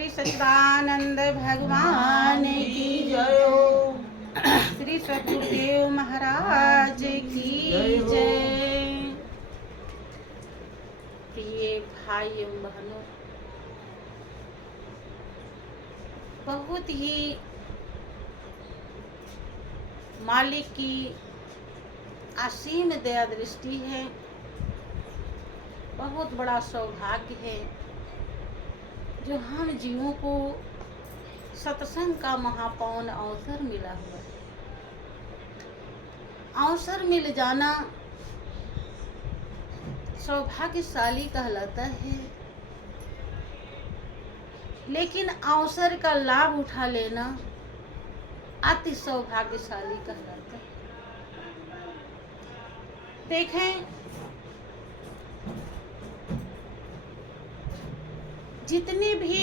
श्री सच्चिदानंद भगवान की जय हो। श्री सद्गुरुदेव महाराज की जय। प्रिय भाई एवं बहनों, बहुत ही मालिक की असीम दया दृष्टि है, बहुत बड़ा सौभाग्य है जो हम जीवों को सत्संग का महापावन अवसर मिला हुआ है। अवसर मिल जाना सौभाग्यशाली कहलाता है, लेकिन अवसर का लाभ उठा लेना अति सौभाग्यशाली कहलाता है। देखें, जितने भी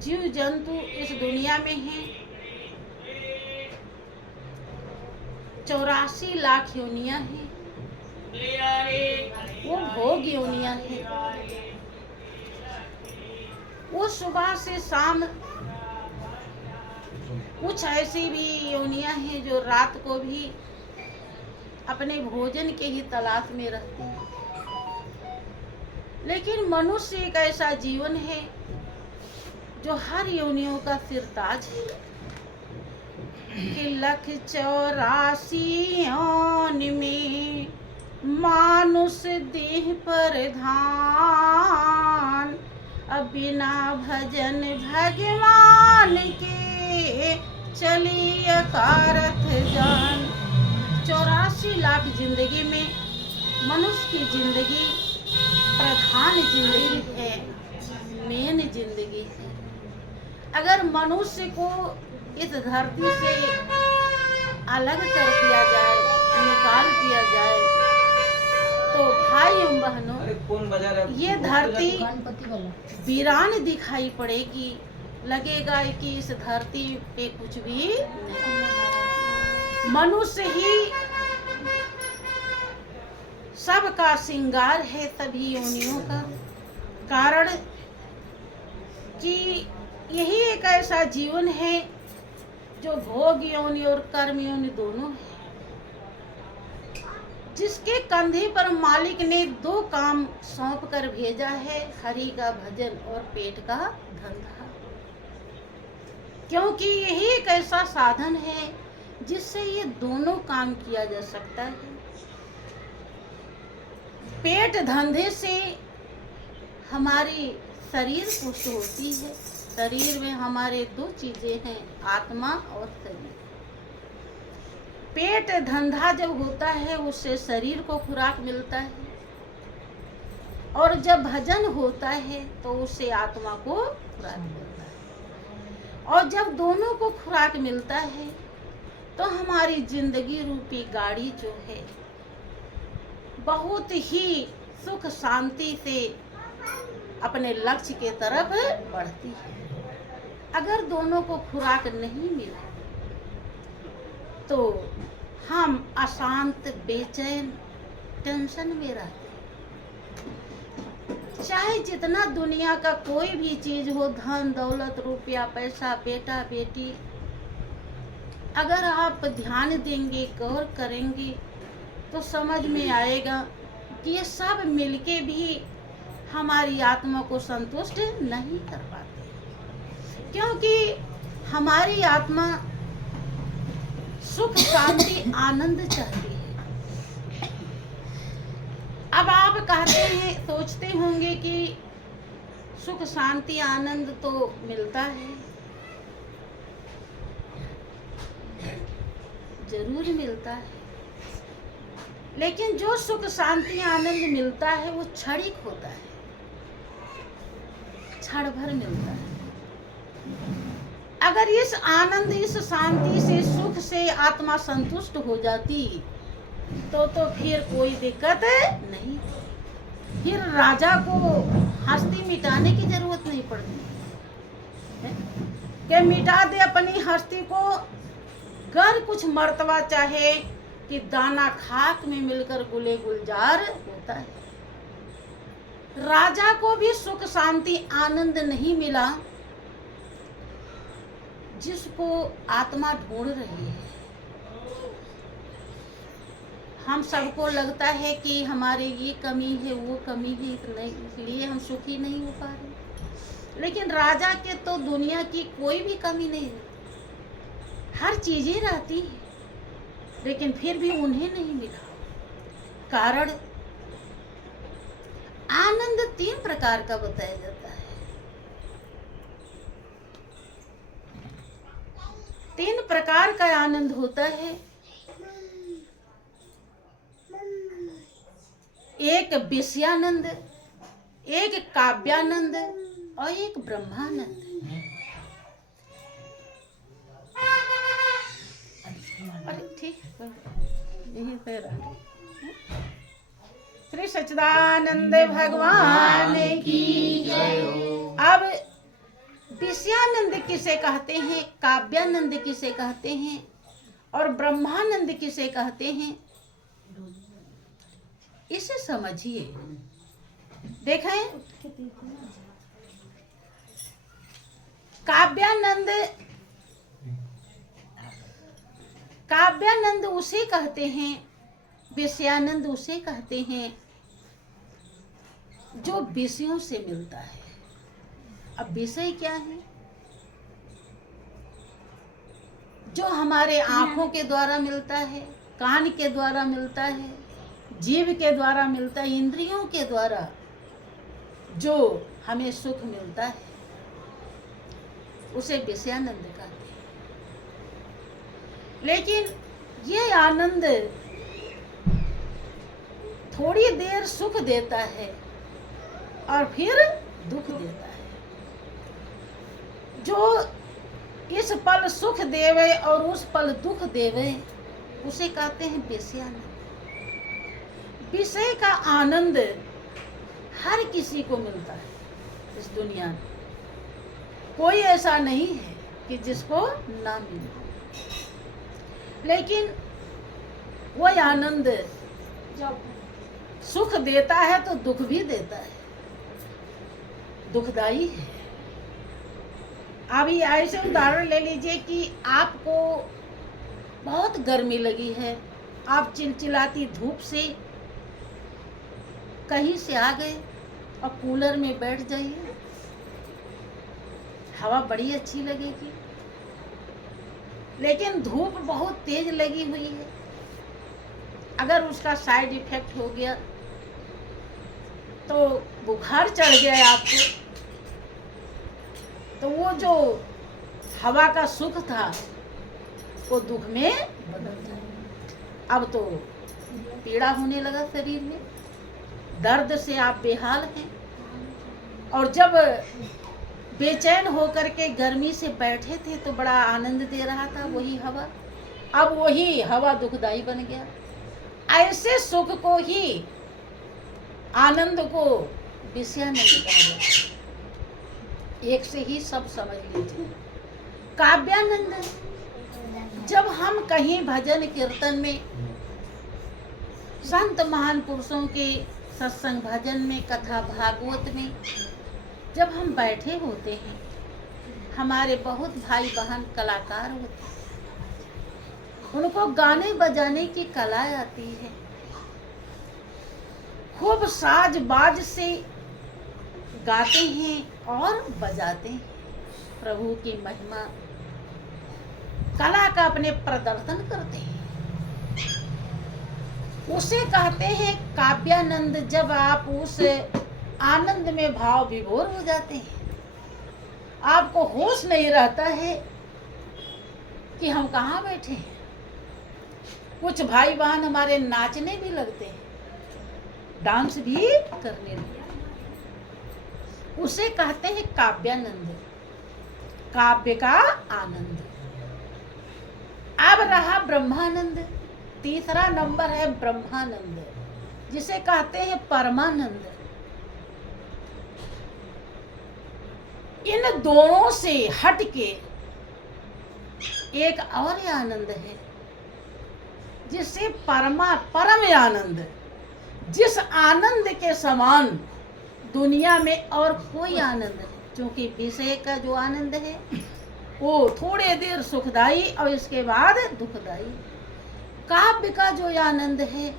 जीव जंतु इस दुनिया में हैं, 84 लाख योनियां हैं, वो भोग योनियां हैं। वो सुबह से शाम कुछ ऐसी भी योनियां हैं जो रात को भी अपने भोजन के ही तलाश में रहती हैं। लेकिन मनुष्य एक ऐसा जीवन है जो हर योनियों का सिरताज है कि 184 योन में मानुष देह पर धान, अब बिना भजन भगवान के चली अकारथ जान। 84 लाख जिंदगी में मनुष्य की जिंदगी प्रधान जिंदगी है, मेन जिंदगी है। अगर मनुष्य को इस धरती से अलग कर दिया जाए, निकाल दिया जाए, तो भाई एवं बहनों, ये धरती वीरान दिखाई पड़ेगी। लगेगा कि इस धरती पे कुछ भी नहीं। मनुष्य ही सबका श्रृंगार है, सभी योनियों का कारण कि यही एक ऐसा जीवन है जो भोग योनि और कर्म योनि दोनों है, जिसके कंधे पर मालिक ने 2 काम सौंप कर भेजा है, हरि का भजन और पेट का धंधा। क्योंकि यही एक ऐसा साधन है जिससे ये दोनों काम किया जा सकता है। पेट धंधे से हमारी शरीर पुष्ट होती है। शरीर में हमारे 2 चीजें हैं, आत्मा और शरीर। पेट धंधा जब होता है उससे शरीर को खुराक मिलता है, और जब भजन होता है तो उससे आत्मा को खुराक मिलता है। और जब दोनों को खुराक मिलता है तो हमारी जिंदगी रूपी गाड़ी जो है बहुत ही सुख शांति से अपने लक्ष्य के तरफ बढ़ती है। अगर दोनों को खुराक नहीं मिला तो हम अशांत, बेचैन, टेंशन में रहते हैं। चाहे जितना दुनिया का कोई भी चीज हो, धन दौलत, रुपया पैसा, बेटा बेटी, अगर आप ध्यान देंगे, गौर करेंगे तो समझ में आएगा कि ये सब मिलके भी हमारी आत्मा को संतुष्ट नहीं कर पाते, क्योंकि हमारी आत्मा सुख शांति आनंद चाहती है। अब आप कहते हैं, सोचते होंगे कि सुख शांति आनंद तो मिलता है, जरूर मिलता है, लेकिन जो सुख शांति आनंद मिलता है वो क्षणिक होता है, क्षण भर मिलता है। अगर इस आनंद, इस शांति से, सुख से आत्मा संतुष्ट हो जाती तो फिर कोई दिक्कत नहीं, फिर राजा को हस्ती मिटाने की जरूरत नहीं पड़ती कि मिटा दे अपनी हस्ती को। कर कुछ मर्तबा चाहे कि दाना खाक में मिलकर गुले गुलजार होता है। राजा को भी सुख शांति आनंद नहीं मिला जिसको आत्मा ढूंढ रही है। हम सबको लगता है कि हमारे ये कमी है वो कमी है, इसलिए हम सुखी नहीं हो पा रहे। लेकिन राजा के तो दुनिया की कोई भी कमी नहीं है, हर चीज ही रहती है, लेकिन फिर भी उन्हें नहीं मिला। कारण आनंद 3 प्रकार का बताया जाता है। 3 प्रकार का आनंद होता है। एक विषयानंद, एक काव्यानंद और एक ब्रह्मानंद। अरे ठीक, यही पे रहा। श्री सच्चिदानंद भगवान की जय। अब विषयानंद किसे कहते हैं, काव्यानंद किसे कहते हैं और ब्रह्मानंद किसे कहते हैं, इसे समझिए। देखें, काव्यानंद उसे कहते हैं, विषयानंद उसे कहते हैं जो विषयों से मिलता है। अब विषय क्या है? जो हमारे आंखों के द्वारा मिलता है, कान के द्वारा मिलता है, जीव के द्वारा मिलता है, इंद्रियों के द्वारा जो हमें सुख मिलता है, उसे विषयानंद कहते हैं। लेकिन ये आनंद थोड़ी देर सुख देता है और फिर दुख देता है। जो इस पल सुख देवे और उस पल दुख देवे, उसे कहते हैं विषयानंद। विषय का आनंद हर किसी को मिलता है इस दुनिया में, कोई ऐसा नहीं है कि जिसको ना मिले। लेकिन वह आनंद सुख देता है तो दुख भी देता है, दुखदाई है। अभी ऐसे उदाहरण ले लीजिए कि आपको बहुत गर्मी लगी है, आप चिलचिलाती धूप से कहीं से आ गए और कूलर में बैठ जाइए, हवा बड़ी अच्छी लगेगी। लेकिन धूप बहुत तेज लगी हुई है, अगर उसका साइड इफेक्ट हो गया तो बुखार चढ़ गया आपको, तो वो जो हवा का सुख था वो दुख में बदल जाए। अब तो पीड़ा होने लगा शरीर में, दर्द से आप बेहाल हैं। और जब बेचैन होकर के गर्मी से बैठे थे तो बड़ा आनंद दे रहा था वही हवा, अब वही हवा दुखदाई बन गया। ऐसे सुख को ही, आनंद को विषयानंद कहा जाता है। एक से ही सब समझ लीजिए। काव्यानंद, जब हम कहीं भजन कीर्तन में, संत महान पुरुषों के सत्संग भजन में, कथा भागवत में जब हम बैठे होते हैं, हमारे बहुत भाई बहन कलाकार होते हैं, उनको गाने बजाने की कला आती है, खूब साज बाज से गाते हैं और बजाते हैं, प्रभु की महिमा कला का अपने प्रदर्शन करते हैं। उसे कहते हैं काव्यानंद। जब आप उस आनंद में भाव विभोर हो जाते हैं, आपको होश नहीं रहता है कि हम कहाँ बैठे हैं। कुछ भाई बहन हमारे नाचने भी लगते हैं, डांस भी करने लगते हैं, उसे कहते हैं काव्यानंद, काव्य का आनंद। अब रहा ब्रह्मानंद, तीसरा नंबर है ब्रह्मानंद, जिसे कहते हैं परमानंद। इन दोनों से हट के एक और आनंद है जिसे परम आनंद, जिस आनंद के समान दुनिया में और कोई आनंद नहीं, क्योंकि विषय का जो आनंद है वो थोड़े देर सुखदाई और इसके बाद दुखदाई। काव्य का जो आनंद है,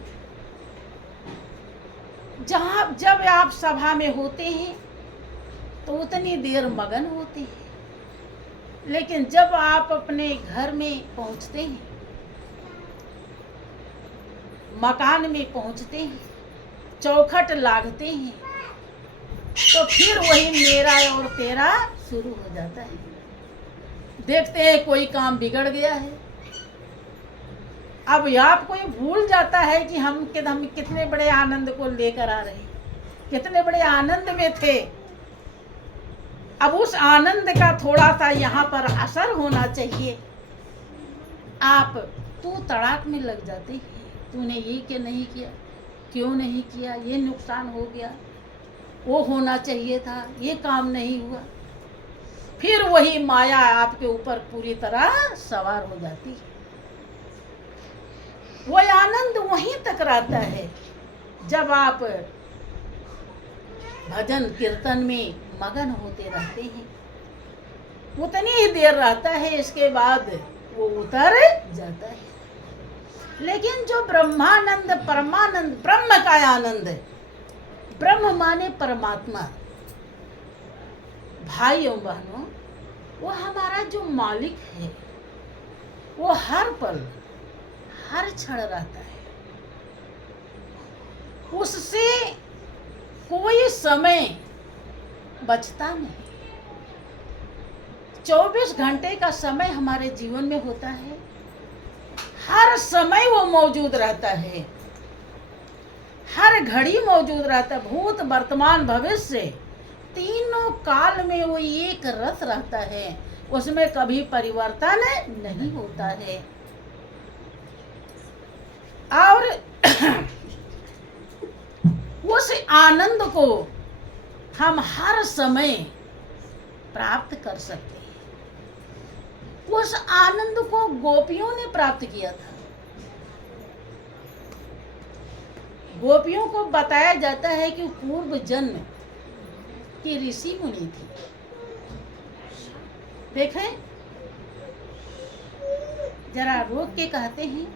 जब आप सभा में होते हैं तो उतनी देर मगन होते हैं, लेकिन जब आप अपने घर में पहुंचते हैं, मकान में पहुंचते हैं, चौखट लागते हैं, तो फिर वही मेरा और तेरा शुरू हो जाता है। देखते हैं कोई काम बिगड़ गया है। अब आपको ये भूल जाता है कि हम कितने बड़े आनंद को लेकर आ रहे हैं, कितने बड़े आनंद में थे। अब उस आनंद का थोड़ा सा यहाँ पर असर होना चाहिए। आप तू तड़ाक में लग जाते हैं, तूने ये क्यों नहीं किया, क्यों नहीं किया, ये नुकसान हो गया, वो होना चाहिए था, ये काम नहीं हुआ। फिर वही माया आपके ऊपर पूरी तरह सवार हो जाती है। वो आनंद वहीं तक रहता है जब आप भजन कीर्तन में मगन होते रहते हैं, उतनी ही देर रहता है, इसके बाद वो उतर जाता है। लेकिन जो ब्रह्मानंद, परमानंद, ब्रह्म का आनंद है, ब्रह्म माने परमात्मा, भाइयों बहनों, वो हमारा जो मालिक है, वो हर पल हर क्षण रहता है। उससे कोई समय बचता नहीं। 24 घंटे का समय हमारे जीवन में होता है, हर समय वो मौजूद रहता है, हर घड़ी मौजूद रहता है। भूत, वर्तमान, भविष्य, तीनों काल में वो एक रस रहता है, उसमें कभी परिवर्तन नहीं होता है। और उस आनंद को हम हर समय प्राप्त कर सकते हैं। उस आनंद को गोपियों ने प्राप्त किया था। गोपियों को बताया जाता है कि पूर्व जन्म की ऋषि मुनि थी। देखें, जरा रोक के कहते हैं,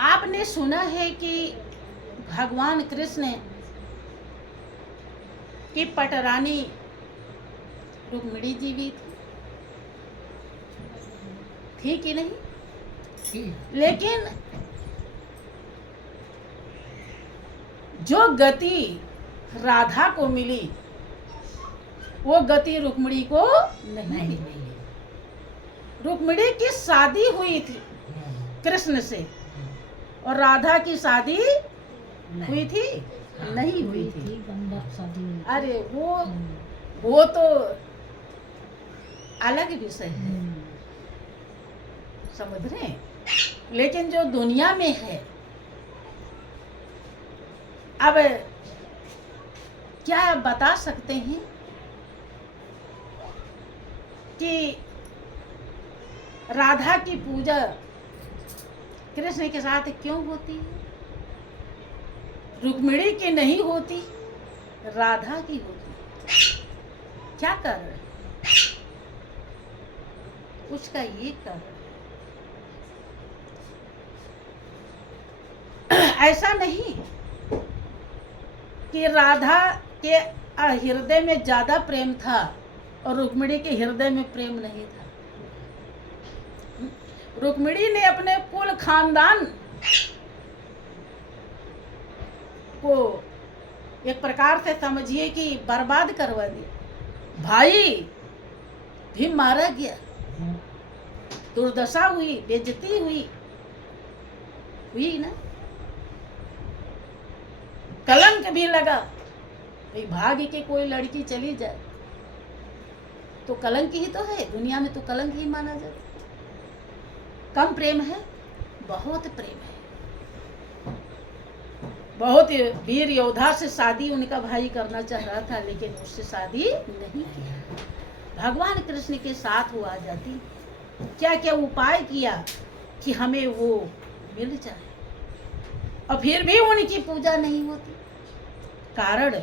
आपने सुना है कि भगवान कृष्ण की पटरानी रुक्मिणी जी भी थी कि नहीं? लेकिन जो गति राधा को मिली, वो गति रुक्मिणी को नहीं मिली। रुक्मिणी की शादी हुई थी कृष्ण से, और राधा की शादी हुई थी नहीं हुई थी। अरे वो तो अलग विषय है, समझ रहे हैं। लेकिन जो दुनिया में है, अब क्या आप बता सकते हैं कि राधा की पूजा कृष्ण के साथ क्यों होती है? रुक्मिणी की नहीं होती, राधा की होती। क्या कारण? उसका ये कारण, ऐसा नहीं कि राधा के हृदय में ज्यादा प्रेम था और रुक्मिणी के हृदय में प्रेम नहीं था। रुक्मिणी ने अपने कुल खानदान को एक प्रकार से समझिए कि बर्बाद करवा दिया। भाई भी मारा गया, दुर्दशा हुई, बेइज्जती हुई ना, कलंक भी लगा। भाई भाग्य के कोई लड़की चली जाए तो कलंक ही तो है, दुनिया में तो कलंक ही माना जाता। कम प्रेम है, बहुत प्रेम है। बहुत वीर योद्धा से शादी उनका भाई करना चाह रहा था, लेकिन उससे शादी नहीं किया। भगवान कृष्ण के साथ वो आ जाती। क्या क्या उपाय किया कि हमें वो मिल जाए। और फिर भी उनकी पूजा नहीं होती। कारण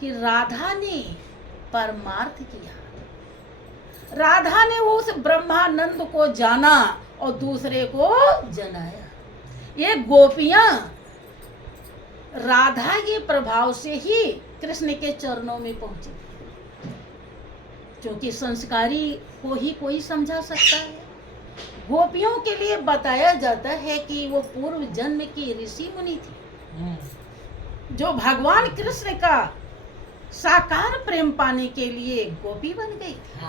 कि राधा ने परमार्थ किया, राधा ने उस ब्रह्मानंद को जाना और दूसरे को जनाया। ये गोपियां राधा के प्रभाव से ही कृष्ण के चरणों में पहुंची, क्योंकि संस्कारी को ही कोई समझा सकता है। गोपियों के लिए बताया जाता है कि वो पूर्व जन्म की ऋषि मुनि थी, जो भगवान कृष्ण का साकार प्रेम पाने के लिए गोपी बन गई थी।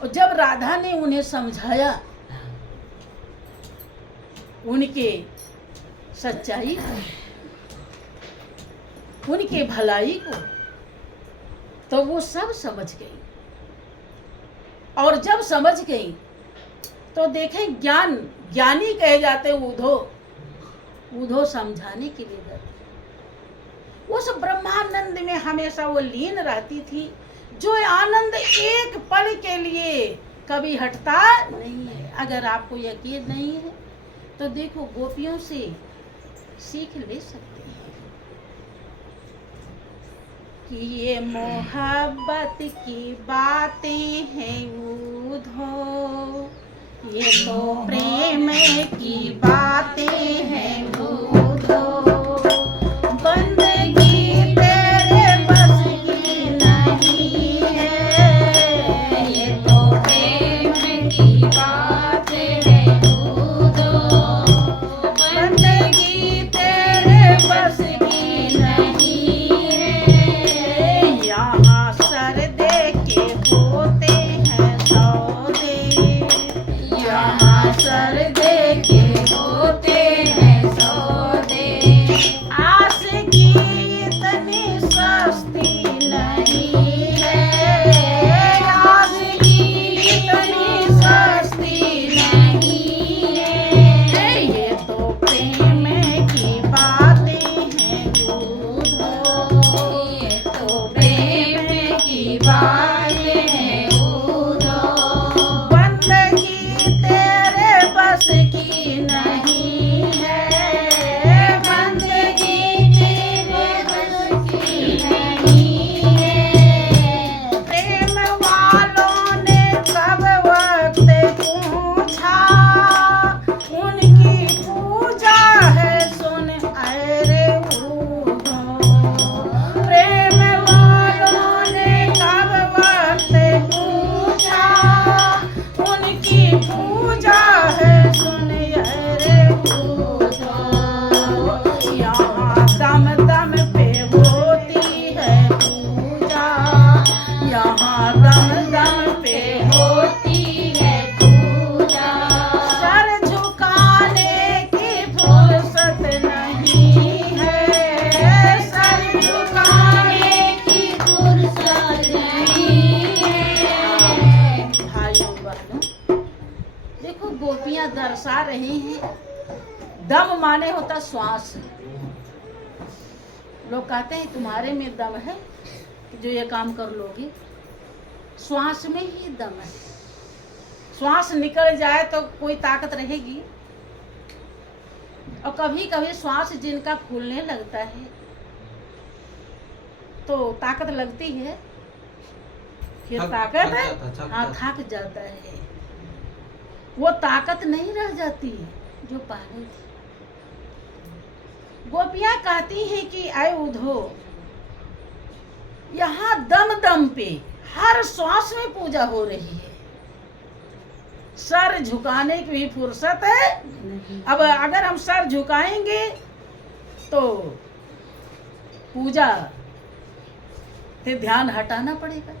और जब राधा ने उन्हें समझाया उनके सच्चाई उनके भलाई को, तो वो सब समझ गई। और जब समझ गई तो देखें, ज्ञानी कहे जाते उधो समझाने के लिए जाते। उस ब्रह्मानंद में हमेशा वो लीन रहती थी, जो आनंद एक पल के लिए कभी हटता नहीं है। अगर आपको यकीन नहीं है तो देखो, गोपियों से सीख ले सकते हैं कि ये मोहब्बत की बातें हैं उधो, ये तो प्रेम की बातें हैं उधो, बंदगी तेरे बस की नहीं है, ये तो प्रेम की बातें हैं उधो, बंदगी तेरे बस की नहीं है। यहाँ सर दे के होते हैं सौदे, यहाँ सर दे के होते हैं सौदे, आस की इतनी सस्ती नहीं है, आस की इतनी सस्ती नहीं है, ये तो प्रेम की बातें हैं उधो, ये तो प्रेम की बातें हैं उधो, बंदगी तेरे बस की नहीं है, बंदगी तेरे बस की नहीं है। प्रेम वालों ने कब वक्त पूछा, उनकी पूजा है सुन अरे उधो, प्रेम वालों ने कब वक्त पूछा, उनकी पूजा है सुन अरे उधो, यहाँ दम दम पे होती है पूजा, यहाँ दम दम पे होती है पूजा, सर झुकाने की फुर्सत नहीं है, सर झुकाने की फुर्सत नहीं है। भाइयों बहनों, देखो गोपियां दर्शा रही हैं, दम माने होता श्वास। लोग कहते हैं तुम्हारे में दम है जो ये काम कर लोगे, श्वास में ही दम है। श्वास निकल जाए तो कोई ताकत रहेगी। और कभी कभी श्वास जिनका फूलने लगता है तो ताकत लगती है, फिर ताकत थक जाता है, वो ताकत नहीं रह जाती जो पहले थी। गोपियां कहती हैं कि आए उधो, यहाँ दम दम पे हर श्वास में पूजा हो रही है, सर झुकाने की भी फुर्सत है नहीं। अब अगर हम सर झुकाएंगे तो पूजा से ध्यान हटाना पड़ेगा।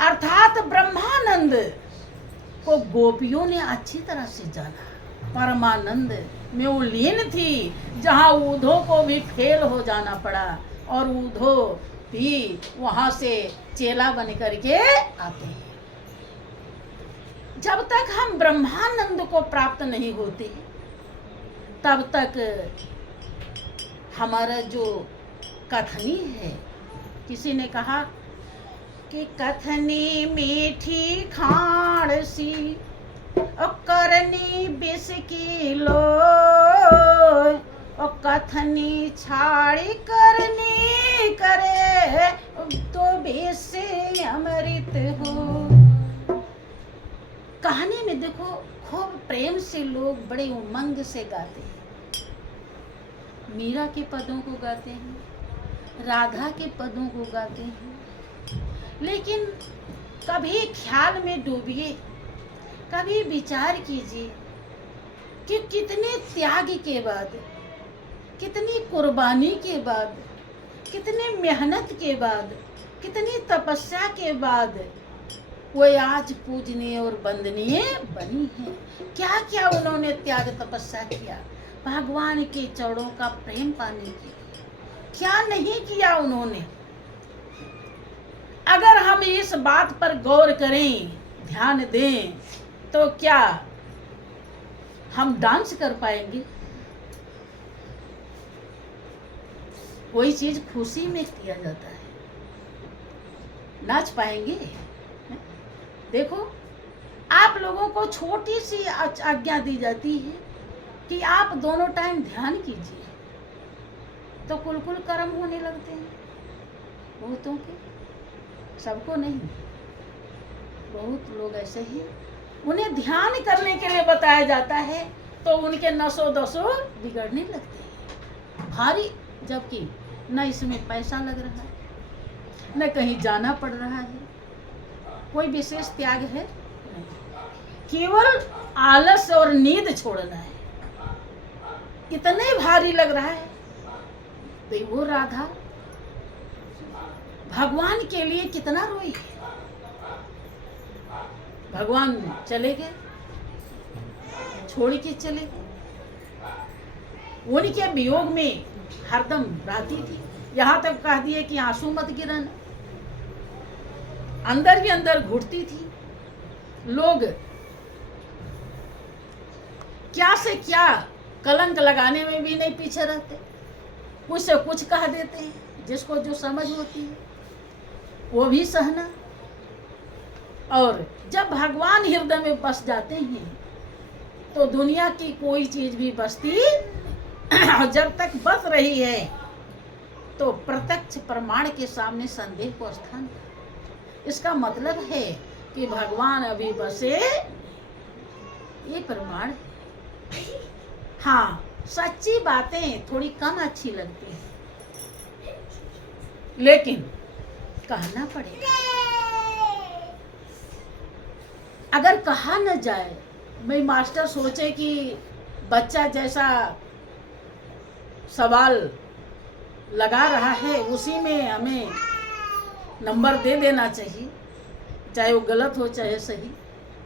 अर्थात ब्रह्मानंद को गोपियों ने अच्छी तरह से जाना। परमानंद में वो लीन थी, जहाँ उधो को भी फेल हो जाना पड़ा और उधो भी वहां से चेला बन करके आते हैं। जब तक हम ब्रह्मानंद को प्राप्त नहीं होते तब तक हमारा जो कथनी है, किसी ने कहा कि कथनी मीठी खाड़ सी ओ करनी 20 किलो ओ कथनी छाड़ी करनी करे तो 20 अमृत हो। कहानी में देखो खूब प्रेम से लोग बड़े उमंग से गाते हैं। मीरा के पदों को गाते हैं, राधा के पदों को गाते हैं, लेकिन कभी ख्याल में डूबिए, कभी विचार कीजिए कि कितने त्याग के बाद, कितनी कुर्बानी के बाद, कितनी मेहनत के बाद, कितनी तपस्या के बाद वो आज पूजनीय और वंदनीय बनी है। क्या क्या उन्होंने त्याग तपस्या किया भगवान के चरणों का प्रेम पाने के लिए, क्या नहीं किया उन्होंने। अगर हम इस बात पर गौर करें, ध्यान दें, तो क्या हम डांस कर पाएंगे? कोई चीज खुशी में किया जाता है, नाच पाएंगे? देखो, आप लोगों को छोटी सी आज्ञा दी जाती है कि आप दोनों टाइम ध्यान कीजिए, तो कुल कर्म होने लगते हैं बहुतों के, सबको नहीं। बहुत लोग ऐसे ही, उन्हें ध्यान करने के लिए बताया जाता है तो उनके नसों दसों बिगड़ने लगते हैं भारी, जबकि न इसमें पैसा लग रहा है, न कहीं जाना पड़ रहा है, कोई विशेष त्याग है नहीं, केवल आलस और नींद छोड़ना है, इतने भारी लग रहा है। तो वो राधा भगवान के लिए कितना रोई है। भगवान चले गए, छोड़ के चले गए, उनके वियोग में हरदम रहती थी, यहाँ तक कह दिए कि आंसू मत गिराना, अंदर ही अंदर घुटती थी। लोग क्या से क्या कलंक लगाने में भी नहीं पीछे रहते, कुछ से कुछ कह देते हैं, जिसको जो समझ होती है वो भी सहना। और जब भगवान हृदय में बस जाते हैं तो दुनिया की कोई चीज भी बसती और जब तक बस रही है तो प्रत्यक्ष प्रमाण के सामने संदेह को स्थान। इसका मतलब है कि भगवान अभी बसे, ये प्रमाण है। हाँ, सच्ची बातें थोड़ी कम अच्छी लगती हैं, लेकिन कहना पड़ेगा। अगर कहा न जाए, मैं मास्टर सोचे कि बच्चा जैसा सवाल लगा रहा है उसी में हमें नंबर दे देना चाहिए, चाहे वो गलत हो चाहे सही,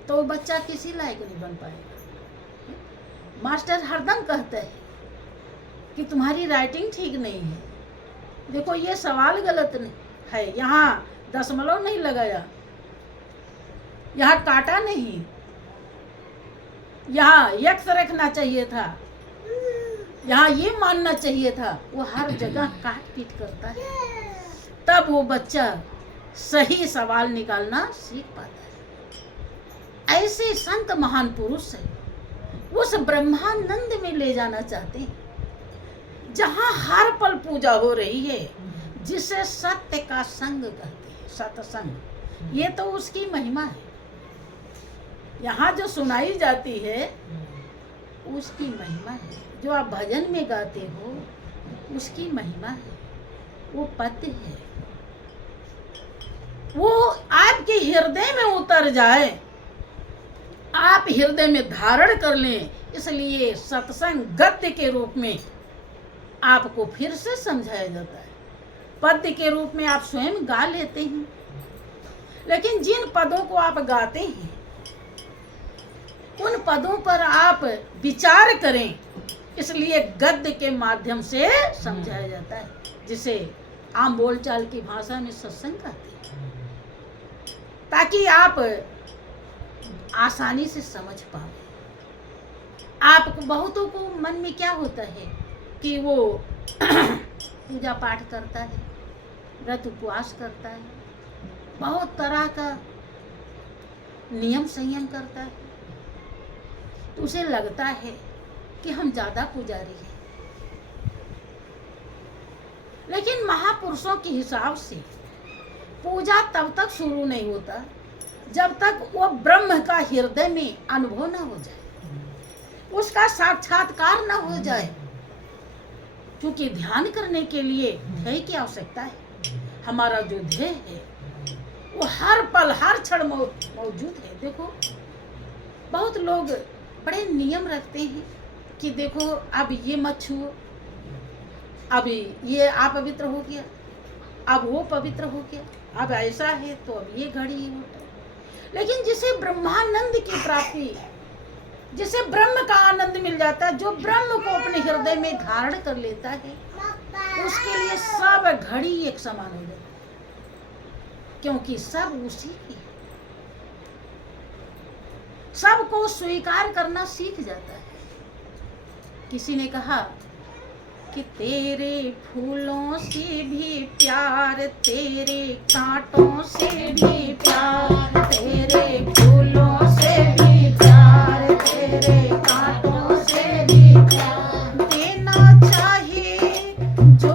तो वो बच्चा किसी लायक नहीं बन पाएगा। मास्टर हरदम कहते हैं कि तुम्हारी राइटिंग ठीक नहीं है, देखो ये सवाल गलत नहीं है, यहाँ दशमलव नहीं लगाया, यहाँ काटा नहीं, यहाँ यक्स रखना चाहिए था, यहाँ ये मानना चाहिए था। वो हर जगह काट पीट करता है, तब वो बच्चा सही सवाल निकालना सीख पाता है। ऐसे संत महान पुरुष है, उस ब्रह्मानंद में ले जाना चाहते हैं जहां हर पल पूजा हो रही है, जिसे सत्य का संग कहते हैं, सत्संग। ये तो उसकी महिमा है। यहाँ जो सुनाई जाती है उसकी महिमा है, जो आप भजन में गाते हो उसकी महिमा है, वो पद्य है, वो आपके हृदय में उतर जाए, आप हृदय में धारण कर लें। इसलिए सत्संग गद्य के रूप में आपको फिर से समझाया जाता है। पद्य के रूप में आप स्वयं गा लेते हैं, लेकिन जिन पदों को आप गाते हैं उन पदों पर आप विचार करें, इसलिए गद्य के माध्यम से समझाया जाता है, जिसे आम बोलचाल की भाषा में सत्संग कहते हैं, ताकि आप आसानी से समझ पाओ। आपको बहुतों को मन में क्या होता है कि वो पूजा पाठ करता है, व्रत उपवास करता है, बहुत तरह का नियम संयम करता है, उसे लगता है कि हम ज्यादा पुजारी हैं। लेकिन महापुरुषों के हिसाब से पूजा तब तक शुरू नहीं होता जब तक वो ब्रह्म का हृदय में अनुभव न हो जाए, उसका साक्षात्कार न हो जाए। क्योंकि ध्यान करने के लिए ध्येय की आवश्यकता है। हमारा जो ध्येय है वो हर पल हर क्षण मौजूद है। देखो, बहुत लोग बड़े नियम रखते हैं कि देखो अब ये मत छुओ, अब ये अपवित्र हो गया, अब वो पवित्र हो गया, अब ऐसा है तो अब ये घड़ी ही होता है। लेकिन जिसे ब्रह्मानंद की प्राप्ति, जिसे ब्रह्म का आनंद मिल जाता है, जो ब्रह्म को अपने हृदय में धारण कर लेता है, उसके लिए सब घड़ी एक समान हो जाती है। क्योंकि सब उसी की, सबको स्वीकार करना सीख जाता है। किसी ने कहा कि तेरे फूलों से भी प्यार, तेरे कांटों से भी प्यार, तेरे फूलों से भी प्यार, तेरे कांटों से भी प्यार, देना चाहे जो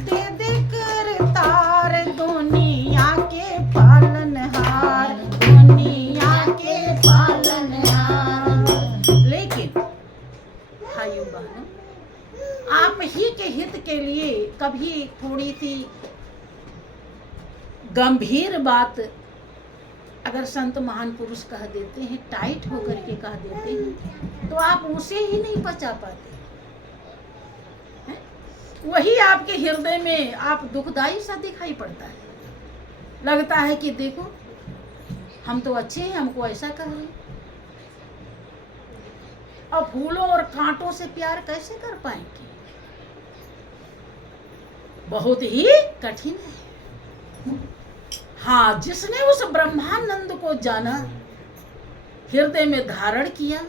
दे दे करतार, दुनिया के पालनहार, दुनिया के पालनहार। लेकिन भाइयों बहनों, आप ही के हित के लिए कभी थोड़ी सी गंभीर बात अगर संत महान पुरुष कह देते हैं, टाइट होकर के कह देते हैं, तो आप उसे ही नहीं बचा पाते हैं? वही आपके हृदय में आप दुखदाई सा दिखाई पड़ता है। लगता है कि देखो हम तो अच्छे हैं, हमको ऐसा कह रहे हैं। अब फूलों और कांटों से प्यार कैसे कर पाएंगे? बहुत ही कठिन है। हाँ, जिसने उस ब्रह्मानंद को जाना, हृदय में धारण किया,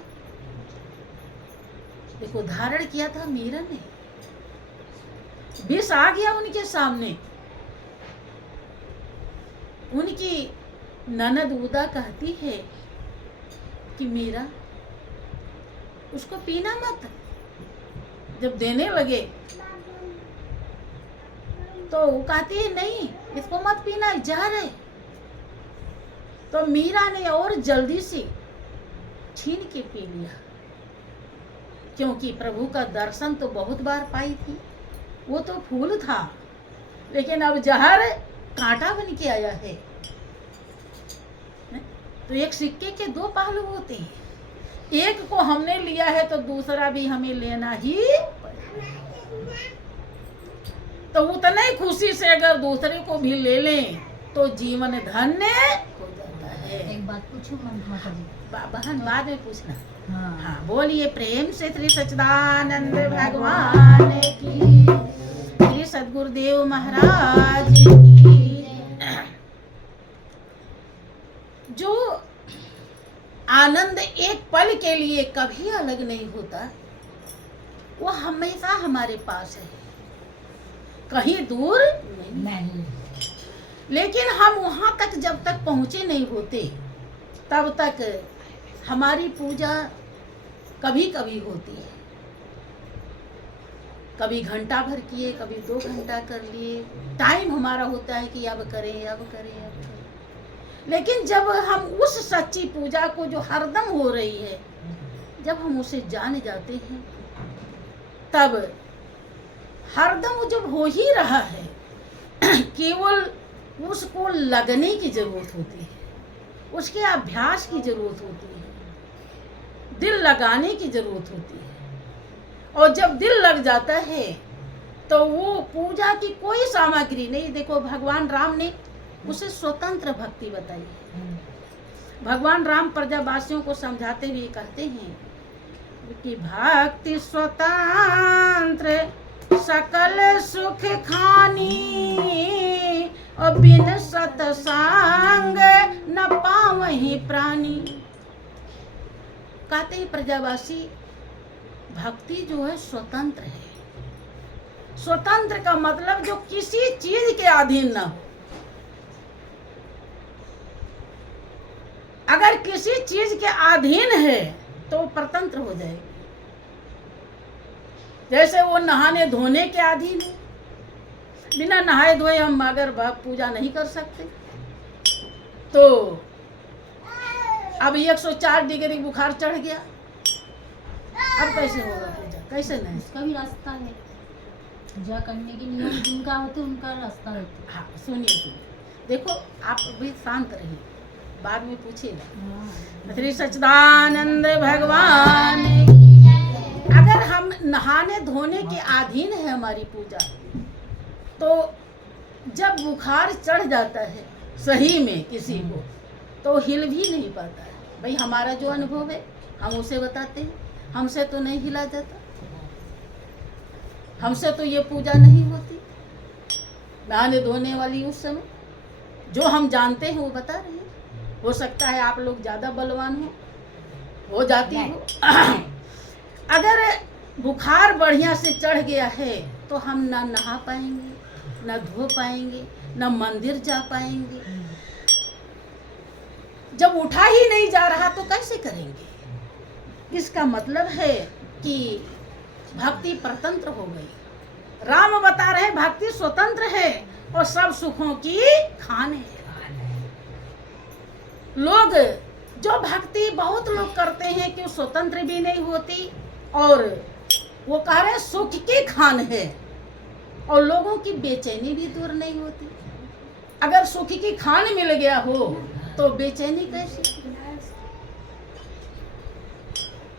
देखो धारण किया था मीरा ने, विष आ गया उनके सामने। उनकी ननद उदा कहती है कि मीरा उसको पीना मत। जब देने लगे तो वो कहती है नहीं, इसको मत पीना, जहर है। तो मीरा ने और जल्दी से छीन के पी लिया, क्योंकि प्रभु का दर्शन तो बहुत बार पाई थी। वो तो फूल था, लेकिन अब जहर कांटा बन के आया है। तो एक सिक्के के दो पहलू होते हैं, एक को हमने लिया है तो दूसरा भी हमें लेना ही। तो उतने खुशी से अगर दूसरे को भी ले लें तो जीवन धन्य हो जाता है। एक बात पूछूं माता जी? बहन बाद में पूछना। हाँ, हाँ, बोलिए प्रेम से श्री सच्चिदानंद भगवान की, श्री सद्गुरुदेव महाराज की। जो आनंद एक पल के लिए कभी अलग नहीं होता, वो हमेशा हमारे पास है, कहीं दूर नहीं। लेकिन हम वहां तक जब तक पहुंचे नहीं होते, तब तक हमारी पूजा कभी कभी होती है। कभी घंटा भर किए, कभी 2 घंटा कर लिए। टाइम हमारा होता है कि अब करें, अब करें, अब करें। लेकिन जब हम उस सच्ची पूजा को जो हरदम हो रही है, जब हम उसे जान जाते हैं, तब हरदम जब हो ही रहा है, केवल उसको लगने की जरूरत होती है, उसके अभ्यास की जरूरत होती है, दिल लगाने की जरूरत होती है। और जब दिल लग जाता है तो वो पूजा की कोई सामग्री नहीं। देखो, भगवान राम ने उसे स्वतंत्र भक्ति बताई है। भगवान राम प्रजावासियों को समझाते हुए कहते हैं कि भक्ति स्वतंत्र सकल सुख खानी, और बिन सत्संग न पावहि प्राणी। कहते हैं प्रजावासी, भक्ति जो है स्वतंत्र है। स्वतंत्र का मतलब जो किसी चीज के अधीन न हो। अगर किसी चीज के अधीन है तो वो परतंत्र हो जाएगी। जैसे वो नहाने धोने के अधीन है, बिना नहाए धोए हम अगर पूजा नहीं कर सकते, तो अब 104 डिग्री बुखार चढ़ गया, अब कैसे होगा पूजा, कैसे नहीं? उसका भी रास्ता है, पूजा करने के नियम जिनका होते उनका रास्ता होता हाँ सुनिए, देखो आप अभी शांत रहिए, बाद में पूछिएगा। है। श्री सच्चिदानंद भगवान, अगर हम नहाने धोने के अधीन है हमारी पूजा, तो जब बुखार चढ़ जाता है सही में किसी को, तो हिल भी नहीं पाता है। भाई हमारा जो अनुभव है हम उसे बताते हैं, हमसे तो नहीं हिला जाता, हमसे तो ये पूजा नहीं होती नहाने धोने वाली। उस समय जो हम जानते हैं वो बता रहे हैं, हो सकता है आप लोग ज़्यादा बलवान हो जाती हो। अगर बुखार बढ़िया से चढ़ गया है तो हम ना नहा पाएंगे, ना धो पाएंगे, ना मंदिर जा पाएंगे। जब उठा ही नहीं जा रहा तो कैसे करेंगे? इसका मतलब है कि भक्ति परतंत्र हो गई। राम बता रहे भक्ति स्वतंत्र है और सब सुखों की खान है। लोग जो भक्ति बहुत लोग करते हैं कि वो स्वतंत्र भी नहीं होती, और वो कह रहे सुख की खान है, और लोगों की बेचैनी भी दूर नहीं होती। अगर सुख की खान मिल गया हो तो बेचैनी कैसे?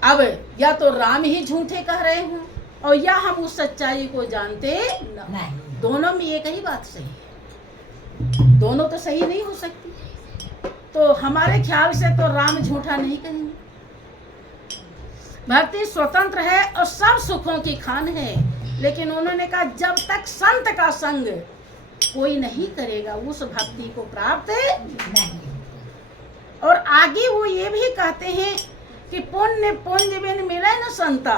अब या तो राम ही झूठे कह रहे हों और या हम उस सच्चाई को जानते नहीं। दोनों में एक ही बात सही है, दोनों तो सही नहीं हो सकती। तो हमारे ख्याल से तो राम झूठा नहीं कहेंगे। भक्ति स्वतंत्र है और सब सुखों की खान है, लेकिन उन्होंने कहा जब तक संत का संग कोई नहीं करेगा उस भक्ति को प्राप्त नहीं। और आगे वो ये भी कहते हैं कि पुण्य पुंज बिन मिले न संता,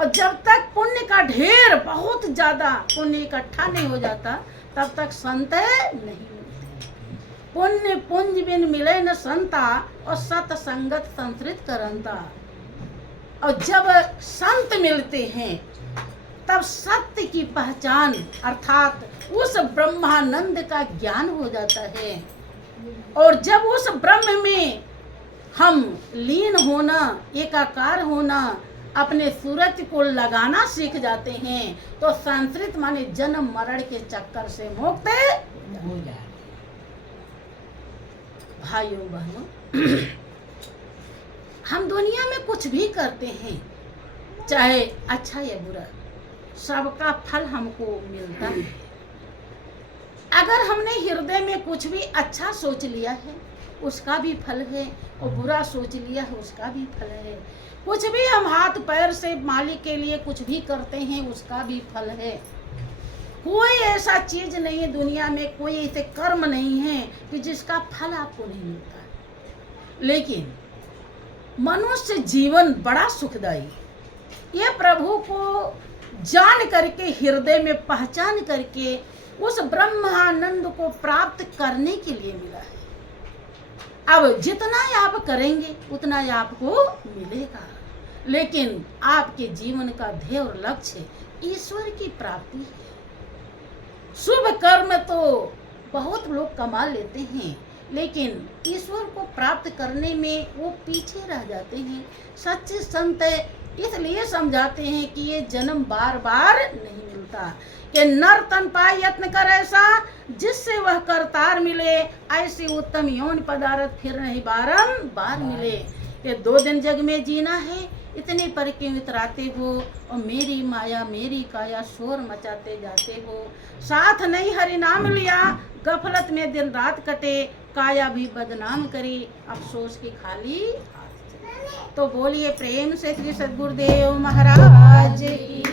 और जब तक पुण्य का ढेर बहुत ज्यादा पुण्य इकट्ठा नहीं हो जाता तब तक संत नहीं मिलते। पुण्य पुंज बिन मिले न संता और सतसंगत संतृत करंता। और जब संत मिलते हैं तब सत्य की पहचान अर्थात उस ब्रह्मानंद का ज्ञान हो जाता है, और जब उस ब्रह्म में हम लीन होना, एकाकार होना, अपने सूरज को लगाना सीख जाते हैं तो संतृत माने जन्म मरण के चक्कर से मुक्त हो जाए। भाइयों बहनों, हम दुनिया में कुछ भी करते हैं, चाहे अच्छा या बुरा, सबका फल हमको मिलता है। अगर हमने हृदय में कुछ भी अच्छा सोच लिया है उसका भी फल है, और बुरा सोच लिया है उसका भी फल है। कुछ भी हम हाथ पैर से मालिक के लिए कुछ भी करते हैं उसका भी फल है। कोई ऐसा चीज नहीं है दुनिया में, कोई ऐसे कर्म नहीं है कि जिसका फल आपको नहीं मिलता। लेकिन मनुष्य जीवन बड़ा सुखदायी, ये प्रभु को जान करके, हृदय में पहचान करके उस ब्रह्मानंद को प्राप्त करने के लिए मिला है। अब जितना आप करेंगे उतना आपको मिलेगा, लेकिन आपके जीवन का ध्येय और लक्ष्य ईश्वर की प्राप्ति है। शुभ कर्म तो बहुत लोग कमा लेते हैं, लेकिन ईश्वर को प्राप्त करने में वो पीछे रह जाते हैं। सच्चे संत इसलिए समझाते हैं कि ये जन्म बार बार नहीं मिलता, कि नर तन पाए यत्न कर ऐसा जिससे वह करतार मिले, ऐसी उत्तम यौन पदार्थ फिर नहीं बारंबार मिले। कि 2 दिन जग में जीना है, इतने पर क्यों इतराते हो, और मेरी माया मेरी काया शोर मचाते जाते हो। साथ नहीं हरि नाम लिया, गफलत में दिन रात कटे, काया भी बदनाम करी, अफसोस की खाली हाथ। तो बोलिए प्रेम से श्री सद्गुरुदेव महाराज की।